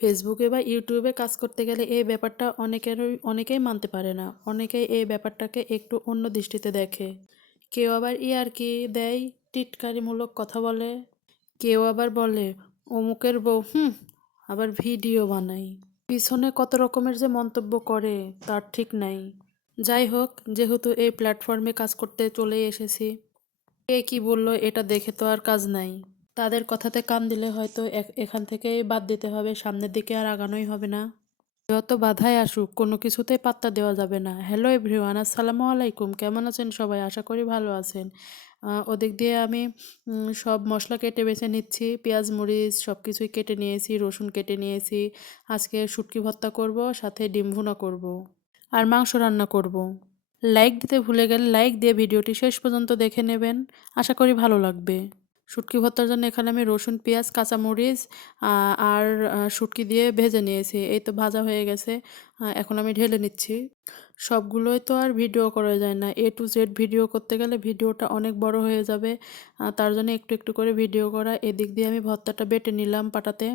ফেসবুকে বা ইউটিউবে কাজ করতে গেলে এই ব্যাপারটা অনেকেই মানতে পারে না। অনেকেই এই ব্যাপারটাকে একটু অন্য দৃষ্টিতে দেখে। কেউ আবার ইয়ার্কি দেয়, টিটকারিমূলক কথা বলে। কেউ আবার বলে অমুকের বউ আবার ভিডিও বানাই। পিছনে কত রকমের যে মন্তব্য করে তার ঠিক নাই। যাই হোক, যেহেতু এই প্ল্যাটফর্মে কাজ করতে চলে এসেছি, কে কি বললো এটা দেখে তো আর কাজ নাই। তাদের কথাতে কান দিলে হয়তো এখান থেকেই বাদ দিতে হবে, সামনের দিকে আর আগানোই হবে না। যত বাধাই আসুক কোনো কিছুতেই পাত্তা দেওয়া যাবে না। হ্যালো এভরিওয়ান, আসসালামু আলাইকুম। কেমন আছেন সবাই? আশা করি ভালো আছেন। ওদিক দিয়ে আমি সব মশলা কেটে বেছে নিচ্ছি। পেঁয়াজ মরিচ সব কিছুই কেটে নিয়েছি, রসুন কেটে নিয়েছি। আজকে শুটকি ভর্তা করব, সাথে ডিম ভুনা করব আর মাংস রান্না করব। লাইক দিতে ভুলে গেলে লাইক দিয়ে ভিডিওটি শেষ পর্যন্ত দেখে নেবেন, আশা করি ভালো লাগবে। শুটকি ভর্তার জন্য এখানে আমি রসুন পেঁয়াজ কাঁচামরিচ আর শুটকি দিয়ে ভেজে নিয়েছি। এই তো ভাজা হয়ে গেছে। এখন আমি ঢেলে নিচ্ছি। সবগুলোই তো আর ভিডিও করা যায় না। এ টু জেড ভিডিও করতে গেলে ভিডিওটা অনেক বড় হয়ে যাবে। তার জন্য একটু একটু করে ভিডিও করা। এদিক দিয়ে আমি ভর্তাটা বেটে নিলাম পাটাতে।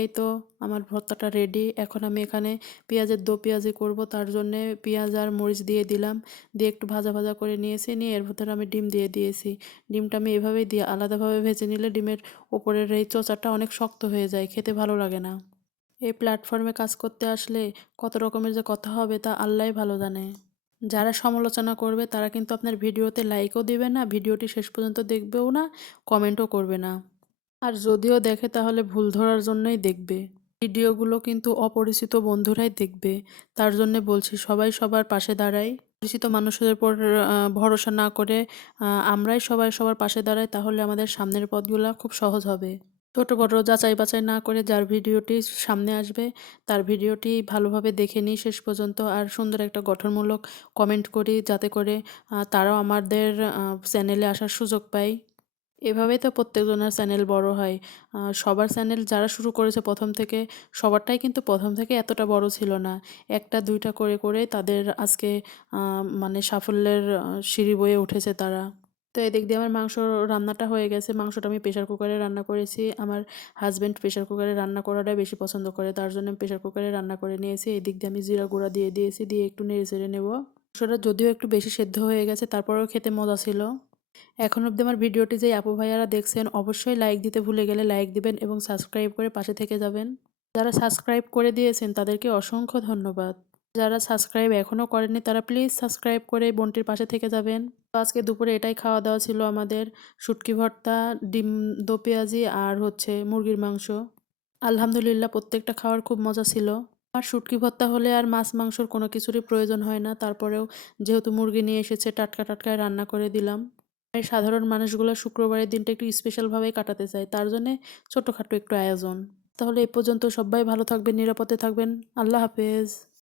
এই তো আমার ভর্তাটা রেডি। এখন আমি এখানে পেঁয়াজের দো পেঁয়াজি করব, তার জন্যে পেঁয়াজ আর মরিচ দিয়ে দিলাম। দিয়ে একটু ভাজা ভাজা করে নিয়েছি, নিয়ে এর ভিতরে আমি ডিম দিয়ে দিয়েছি। ডিমটা আমি এভাবেই দিয়ে আলাদাভাবে ভেজে নিলে ডিমের ওপরের এই চোচাটা অনেক শক্ত হয়ে যায়, খেতে ভালো লাগে না। এই প্ল্যাটফর্মে কাজ করতে আসলে কত রকমের যে কথা হবে তা আল্লাহই ভালো জানে। যারা সমালোচনা করবে তারা কিন্তু আপনার ভিডিওতে লাইকও দিবে না, ভিডিওটি শেষ পর্যন্ত দেখবেও না, কমেন্টও করবে না। আর যদিও দেখে তাহলে ভুল ধরার জন্যই দেখবে। ভিডিওগুলো কিন্তু অপরিচিত বন্ধুরাই দেখবে। তার জন্যে বলছি, সবাই সবার পাশে দাঁড়াই। পরিচিত মানুষের উপর ভরসা না করে আমরাই সবাই সবার পাশে দাঁড়াই, তাহলে আমাদের সামনের পথগুলা খুব সহজ হবে। ছোট বড় যাচাই বাছাই না করে যার ভিডিওটি সামনে আসবে তার ভিডিওটি ভালোভাবে দেখে নিই শেষ পর্যন্ত, আর সুন্দর একটা গঠনমূলক কমেন্ট করি, যাতে করে তারাও আমাদের চ্যানেলে আসার সুযোগ পায়। এভাবেই তো প্রত্যেকজনের চ্যানেল বড় হয়। সবার চ্যানেল যারা শুরু করেছে প্রথম থেকে, সবারটাই কিন্তু প্রথম থেকে এতটা বড় ছিল না। একটা দুইটা করে করে তাদের আজকে মানে সাফল্যের সিঁড়ি বয়ে উঠেছে তারা। তো এদিক দিয়ে আমার মাংস রান্নাটা হয়ে গেছে। মাংসটা আমি প্রেশার কুকারে রান্না করেছি। আমার হাজব্যান্ড প্রেশার কুকারে রান্না করাটাই বেশি পছন্দ করে, তার জন্য আমি প্রেশার কুকারে রান্না করে নিয়েছি। এদিক দিয়ে আমি জিরা গুঁড়া দিয়ে দিয়েছি, দিয়ে একটু নেড়ে চেড়ে নেব। মাংসটা যদিও একটু বেশি সেদ্ধ হয়ে গেছে, তারপরেও খেতে মজা ছিল। এখন অবধি আমার ভিডিওটি যে আপু ভাইয়ারা দেখছেন, অবশ্যই লাইক দিতে ভুলে গেলে লাইক দিবেন এবং সাবস্ক্রাইব করে পাশে থেকে যাবেন। যারা সাবস্ক্রাইব করে দিয়েছেন তাদেরকে অসংখ্য ধন্যবাদ। যারা সাবস্ক্রাইব এখনও করেননি তারা প্লিজ সাবস্ক্রাইব করে বোনটির পাশে থেকে যাবেন। তো আজকে দুপুরে এটাই খাওয়া দাওয়া ছিল আমাদের। শুটকি ভর্তা, ডিম দো পেঁয়াজি আর হচ্ছে মুরগির মাংস। আলহামদুলিল্লাহ, প্রত্যেকটা খাওয়ার খুব মজা ছিল। আর শুটকি ভর্তা হলে আর মাছ মাংসর কোনো কিছুরই প্রয়োজন হয় না, তারপরেও যেহেতু মুরগি নিয়ে এসেছে টাটকা টাটকায় রান্না করে দিলাম। এই সাধারণ মানুষগুলো শুক্রবারের দিনটা একটু স্পেশালভাবেই কাটাতে চায়, তার জন্যে ছোটোখাটো একটু আয়োজন। তাহলে এ পর্যন্ত, সবাই ভালো থাকবেন, নিরাপদে থাকবেন। আল্লাহ হাফেজ।